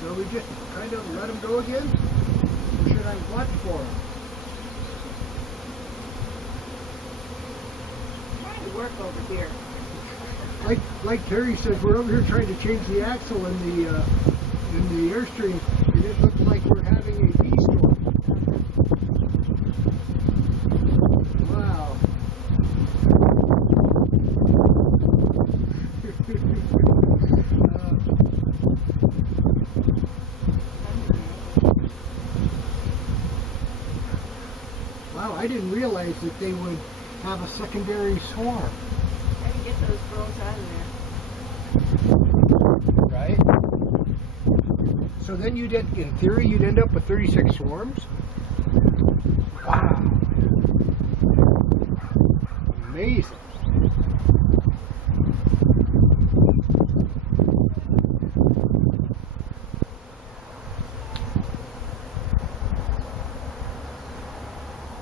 So we just kind of let them go again? Or should I watch for them? Trying to work over here. Like Terry says, we're over here trying to change the axle in the Airstream, and it looks like we're having a V-storm. Wow. Wow, I didn't realize that they would have a secondary swarm. Try to get those girls out of there. Right? So then in theory, you'd end up with 36 swarms? Wow. Amazing.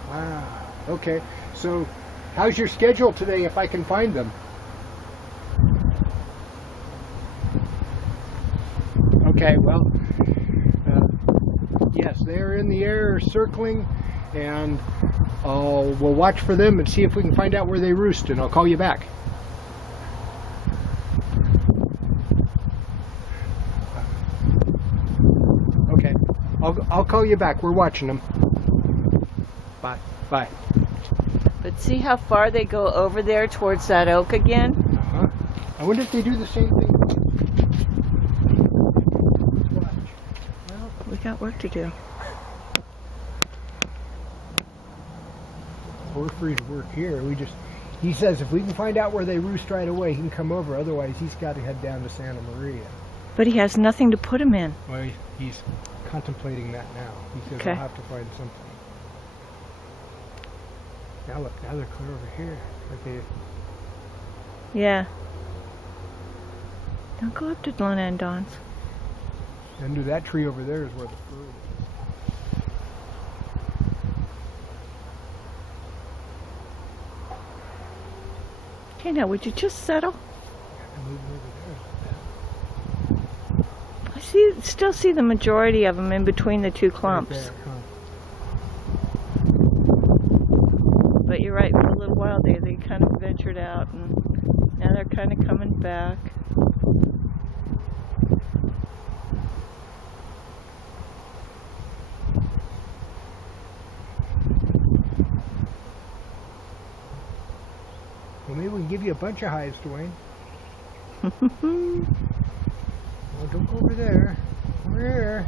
Wow. Okay. So how's your schedule today if I can find them? Okay, well, yes, they're in the air circling, and we'll watch for them and see if we can find out where they roost, and I'll call you back. Okay, I'll call you back. We're watching them. Bye. Bye. But see how far they go over there towards that oak again? Uh-huh. I wonder if they do the same thing. Well, we got work to do. We're free to work here. He says if we can find out where they roost right away, he can come over. Otherwise, he's got to head down to Santa Maria. But he has nothing to put them in. Well, he's contemplating that now. He says, Okay. I'll have to find something. Now look, now they're clear over here. Okay. Yeah. Don't go up to Luna and Dawn's. Under that tree over there is where the fur is. Okay, now would you just settle? And moving over there. I still see the majority of them in between the two clumps. Right there, huh? But you're right, for a little while they kind of ventured out, and now they're kind of coming back. Well, maybe we can give you a bunch of hives, Dwayne. Well, don't go over there. Over here.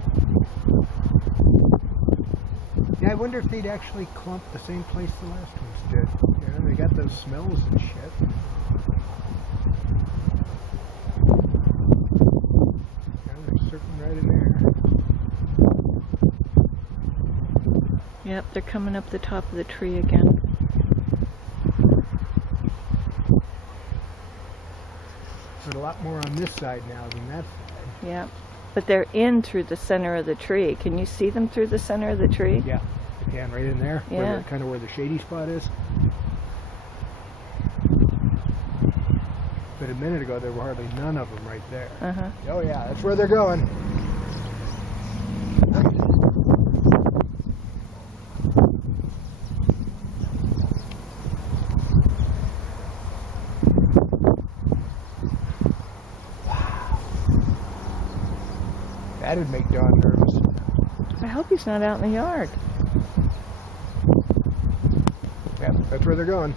Yeah, I wonder if they'd actually clump the same place the last ones did. Yeah, they got those smells and shit. Yeah, they're sitting right in there. Yep, they're coming up the top of the tree again. There's a lot more on this side now than that side. Yep. But they're in through the center of the tree. Can you see them through the center of the tree? Yeah, you can, right in there. Yeah. Kind of where the shady spot is. But a minute ago, there were hardly none of them right there. Uh-huh. Oh yeah, that's where they're going. That'd make Dawn nervous. I hope he's not out in the yard. Yeah, that's where they're going.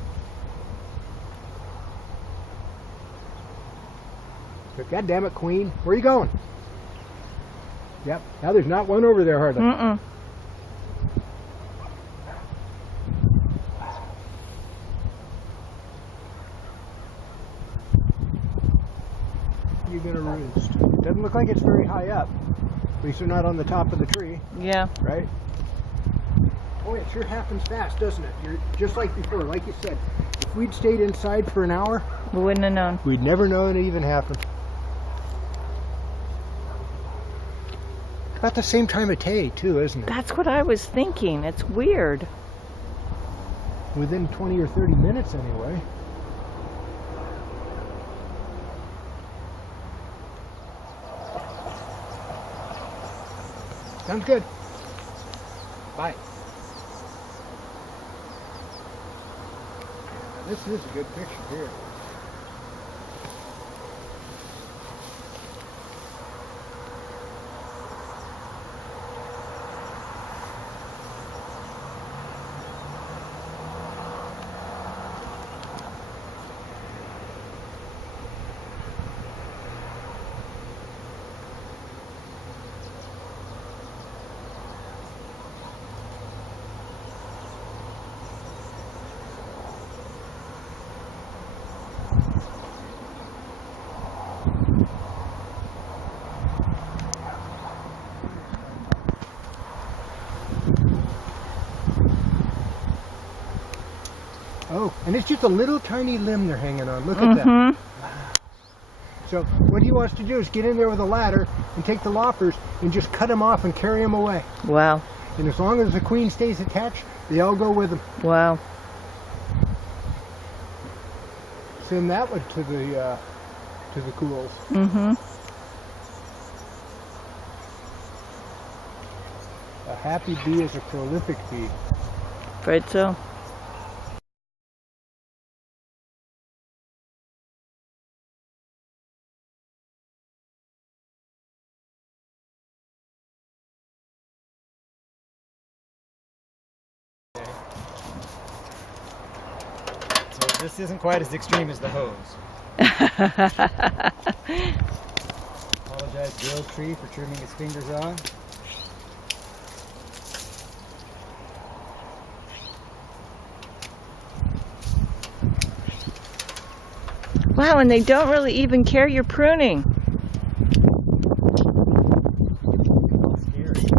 But God damn it, Queen, where are you going? Yep, now there's not one over there hardly. Mm-mm. You're gonna roost. It doesn't look like it's very high up. At least they're not on the top of the tree, Yeah. right? Boy, it sure happens fast, doesn't it? You're just like before, like you said. If we'd stayed inside for an hour, We wouldn't have known. we'd never known it even happened. About the same time of day, too, isn't it? That's what I was thinking. It's weird. Within 20 or 30 minutes, anyway. Sounds good. Bye. Yeah, this is a good picture here. Oh, and it's just a little tiny limb they're hanging on. Look at that. So what he wants to do is get in there with a ladder and take the loppers and just cut them off and carry them away. Wow. And as long as the queen stays attached, they all go with them. Wow. Send that one to the cools. Mm-hmm. A happy bee is a prolific bee. Right, so. So this isn't quite as extreme as the hose. Apologize to the oak tree for trimming his fingers off. Wow, and they don't really even care you're pruning. Scary. First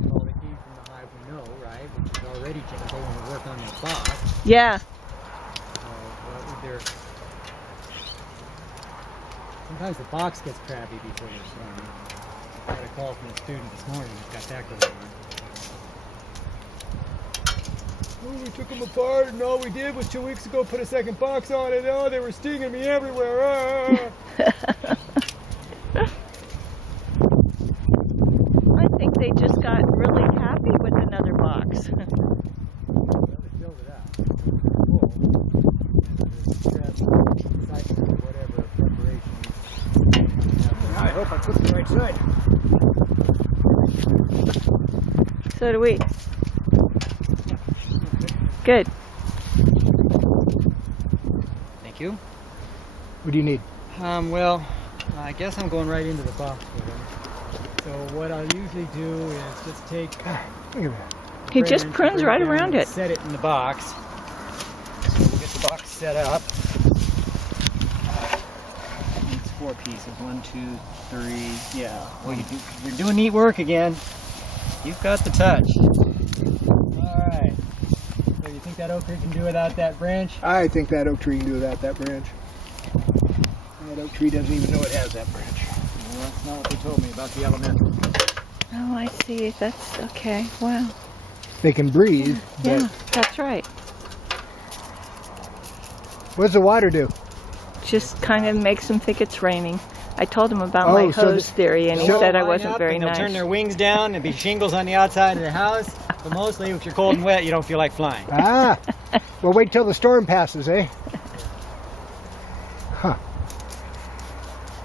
of all, they came from the hive we know, right? Which is already gentle when we work on their box. Yeah. What would their... Sometimes the box gets crabby before they're swarming. I got a call from a student this morning who's got that going on. Oh, we took them apart and all we did was 2 weeks ago put a second box on it. Oh, they were stinging me everywhere. I think they just got really happy with another box. Well, they filled it up. Full. And there's stress, excitement, whatever, preparation. I hope I put the right side. So do we. Good. Thank you. What do you need? Well, I guess I'm going right into the box with him. So what I'll usually do is just take... Look at that. He just prunes right around it. Set it in the box. So we'll get the box set up. It's 4 pieces. 1, 2, 3. Yeah. Well, you're doing neat work again. You've got the touch. All right. So you think that oak tree can do without that branch? I think that oak tree can do without that branch. That oak tree doesn't even know it has that branch. Well, that's not what they told me about the elementals. Oh, I see. That's okay. Wow. They can breathe, Yeah, but that's right. what does the water do? Just kind of makes them think it's raining. I told him about Oh, my so hose theory, and he so- said I Line wasn't up very and they'll nice. turn their wings down and be shingles on the outside of the house. But mostly, if you're cold and wet, you don't feel like flying. Ah, well, wait till the storm passes, eh? Huh.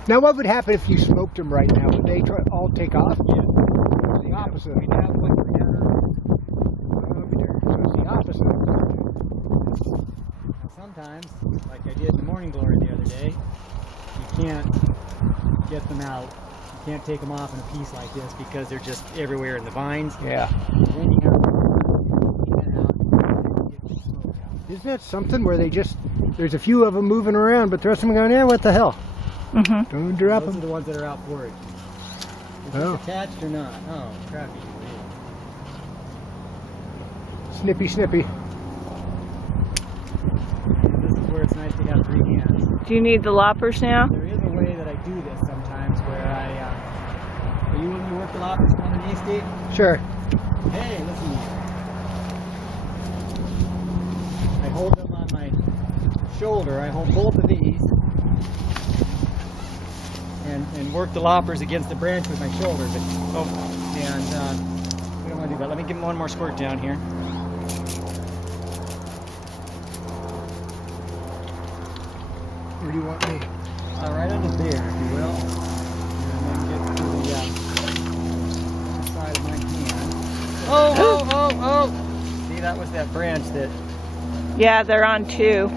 Now, what would happen if you smoked them right now? Would they all take off? Yeah. It's the opposite. We'd have like So it's the opposite. Now sometimes, like I did in the morning glory the other day, you can't get them out. You can't take them off in a piece like this because they're just everywhere in the vines. Yeah. Then you have to get it out and get the smoke out. Isn't that something where they just, there's a few of them moving around, but the rest of them going, yeah, what the hell? Mm-hmm. Don't drop Those are them. the ones that are out forage. Is Oh. this attached or not? Oh, crappy. Snippy, snippy. This is where it's nice to have 3 hands. Do you need the loppers now? There is a way that I do this sometimes where are you willing to work the loppers from underneath, Steve? Sure. Hey, listen here. I hold them on my shoulder. I hold both of these. and work the loppers against the branch with my shoulder. But we don't want to do that. Let me give him one more squirt down here. Where do you want me? Right under there, if you will. And then get to the side of my hand. Oh! See, that was that branch that... Yeah, they're on 2. You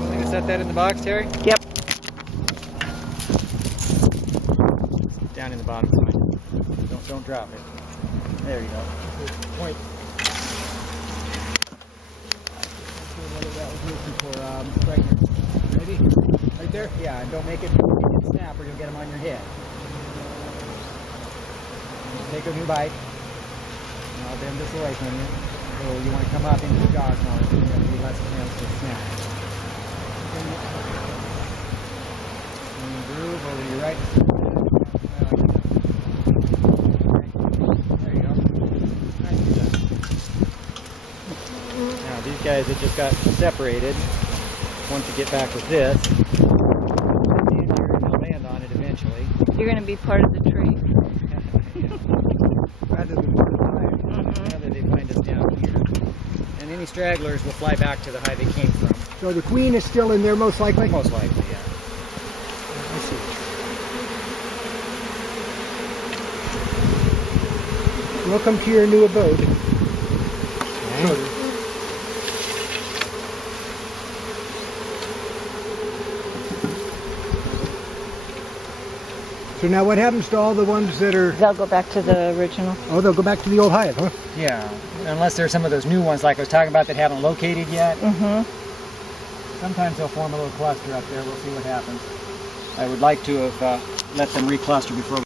want me to set that in the box, Terry? Yep. Down in the bottom side. Don't drop it. There you go. Point. What that was looking for, strikers. Ready? Right there? Yeah, and don't make it snap or you'll get them on your head. Take a new bite. And I'll bend this away from you. So you want to come up into the jaws more, so you have to be less chance to snap. And you groove over to your right. There you go. Nice. Now these guys that just got separated, once you get back with this, you're going to land on it eventually. You're going to be part of the tree. Rather than part of the hive. Rather they find us down here. And any stragglers will fly back to the hive they came from. So the queen is still in there most likely? Most likely, yeah. I see. Welcome to your new abode. So now what happens to all the ones that are... They'll go back to the original. Oh, they'll go back to the old hive, huh? Yeah, unless there's some of those new ones like I was talking about that haven't located yet. Sometimes they'll form a little cluster up there. We'll see what happens. I would like to have let them recluster before